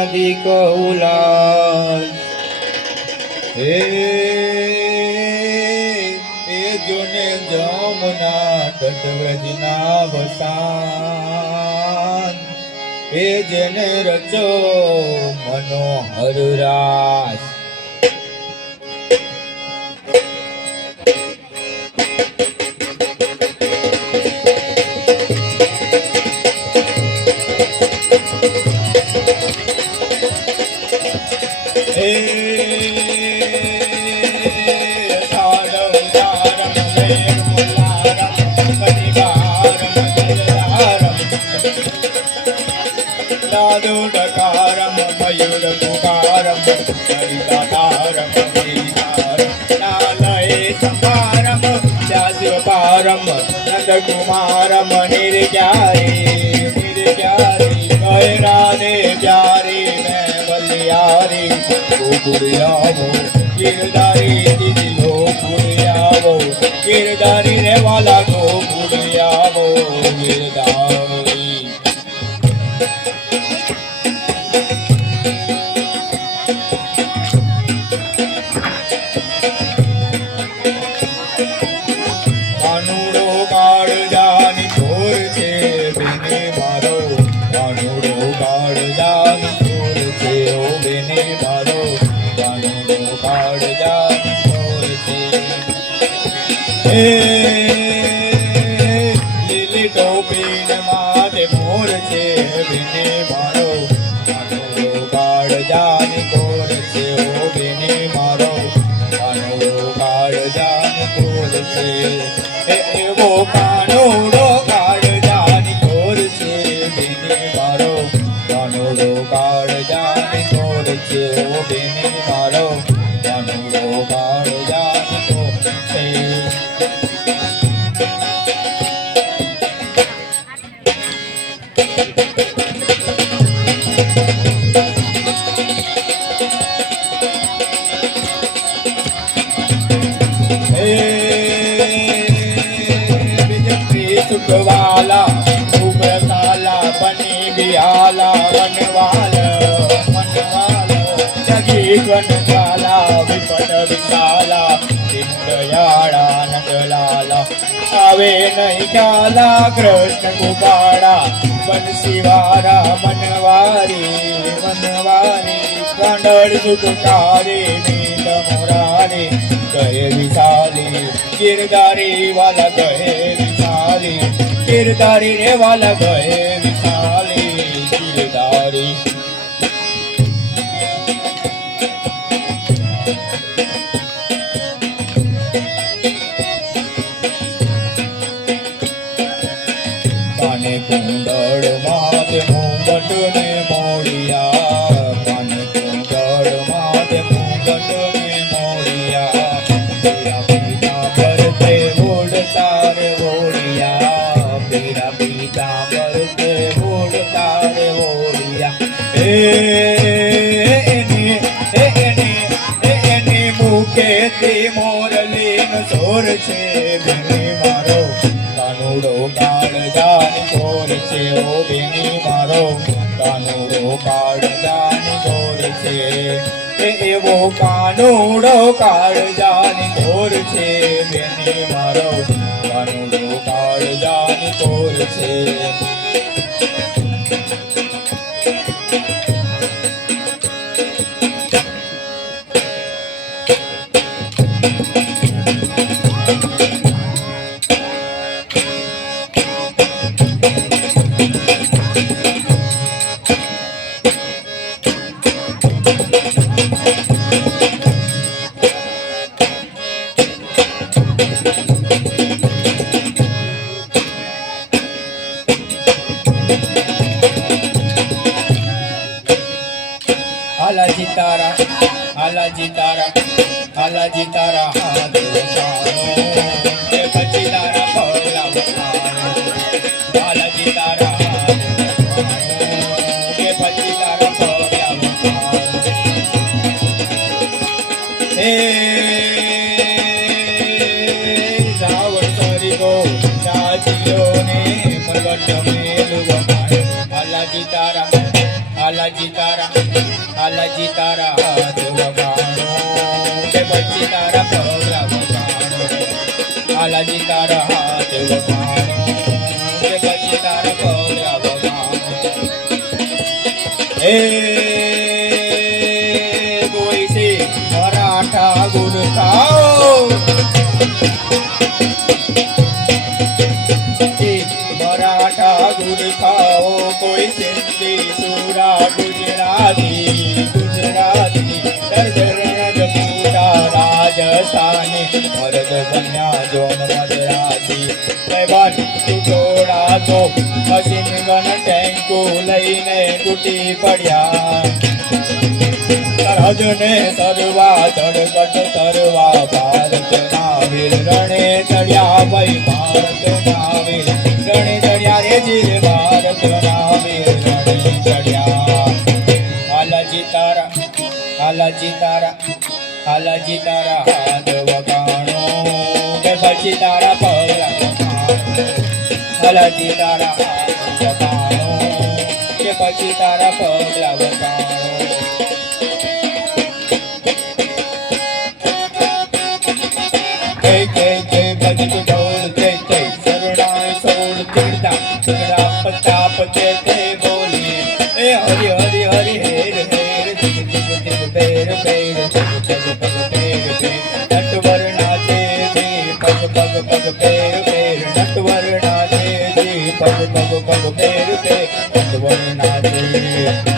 અધિક ઉલાસ હે જોને જમના તટવ્રજના વસાન એ જેને રચો મનોહર રાસ डकारम मयूर पुकारम हरितारम नालय संभारम व्यासि पारम नंद कुमारम निर्ज्ञारी कहे राधे प्यारी मैं बलियारी गोपुरियावो गिरधारी दीदी गोपुरियावो गिरधारी रे वाला गोपुरियावो गिरधारी લીલી ટોપી ને માથે મોર છે બેને મારો કાનોડો કાળ જાની કોર છે ઓ બેને મારો કાનોડો કાળ જાની કોર છે એવો કાનોડો કાળ જાની કોર છે બેને મારો કાનોડો કાળ જાની કોર છે ઓ બેને મારો કાનોડો કાળ જાની કોર છે सुखवाला उबरसाला बनी बिहाला वनवाला जगी वनवाला विपद विशाला दीनदयाळा नंदलाला आवे नहीं ख्याला कृष्ण गोपाळा बनसीवारा मनवारी कांडळ सुखकारी नील मोरारी कहे विशाली गिरधारी वाला कहे विशाली गिरधारी रे वाला कहे विशाली गिरधारी काने कुंडल माथे मुंगट ने मोड़िया काने कुंडल माथे मुंगट ने मोड़िया तेरा पीतांबर पे उड़ता रे ओड़िया तेरा पीतांबर पे उड़ता रे ओड़िया एने मुखे ते मोरली न सोर छे बेनी मारो कानूडो काळ जानी कोर छे ओ बेनी मारो कानूडो काळ जानी कोर छे एवो कानूडो काळ जानी कोर छे बेनी मारो कानूडो काळ जानी कोर छे हालाजी तारा हादो कानो के पची तारा पौला मकानो हालाजी तारा हादो कानो के पची तारा पौला मकानो हे रावण सरी को चाचियो ने प्रगट मेलु बनायो हालाजी હાલજી તારા હાથ વગાડો કે પછી તારા પગલા વગાડો હાલજી તારા હાથ વગાડો કે પછી તારા પગલા વગાડો એ કોઈ છે મરાઠા ગુરખાઓ મરાઠા ગુરખાઓ કોઈ સિંધી સુરા ગુજરાતી રજપૂતા રાજસ્થાની મરદ બન્યા જોન મદરાસી કહેવાન ટુટોડા તો મશીન ગન ટેન્કો લઈને તૂટી પડ્યા સરહદને સરવા તડકટ તરવા ભારતના વીર રણે ચડ્યા ભાઈ ભારતના વીર રણે ચડ્યા રે જીર ભારતના વીર રણે ચડ્યા હાલજી તારા હાથ વગાણો કે પછી તારા પગલા વગાણો હાલજી તારા હાથ વગાણો કે પછી તારા પગલા વગાણો ભજત ઢોલ જય જય શરણાય સોળ ચીડતા ચીડા પ્રતાપ તે બોલીએ એ હરિ હરિ હરિ હેર હેર જગ જગ જગ પેર પેર જગ જગ પગ પેર પેર નટવર નાચે જી પગ પગ પગ પેર પેર નટવર નાચે જી પગ પગ પગ પેર પેર નટવર નાચે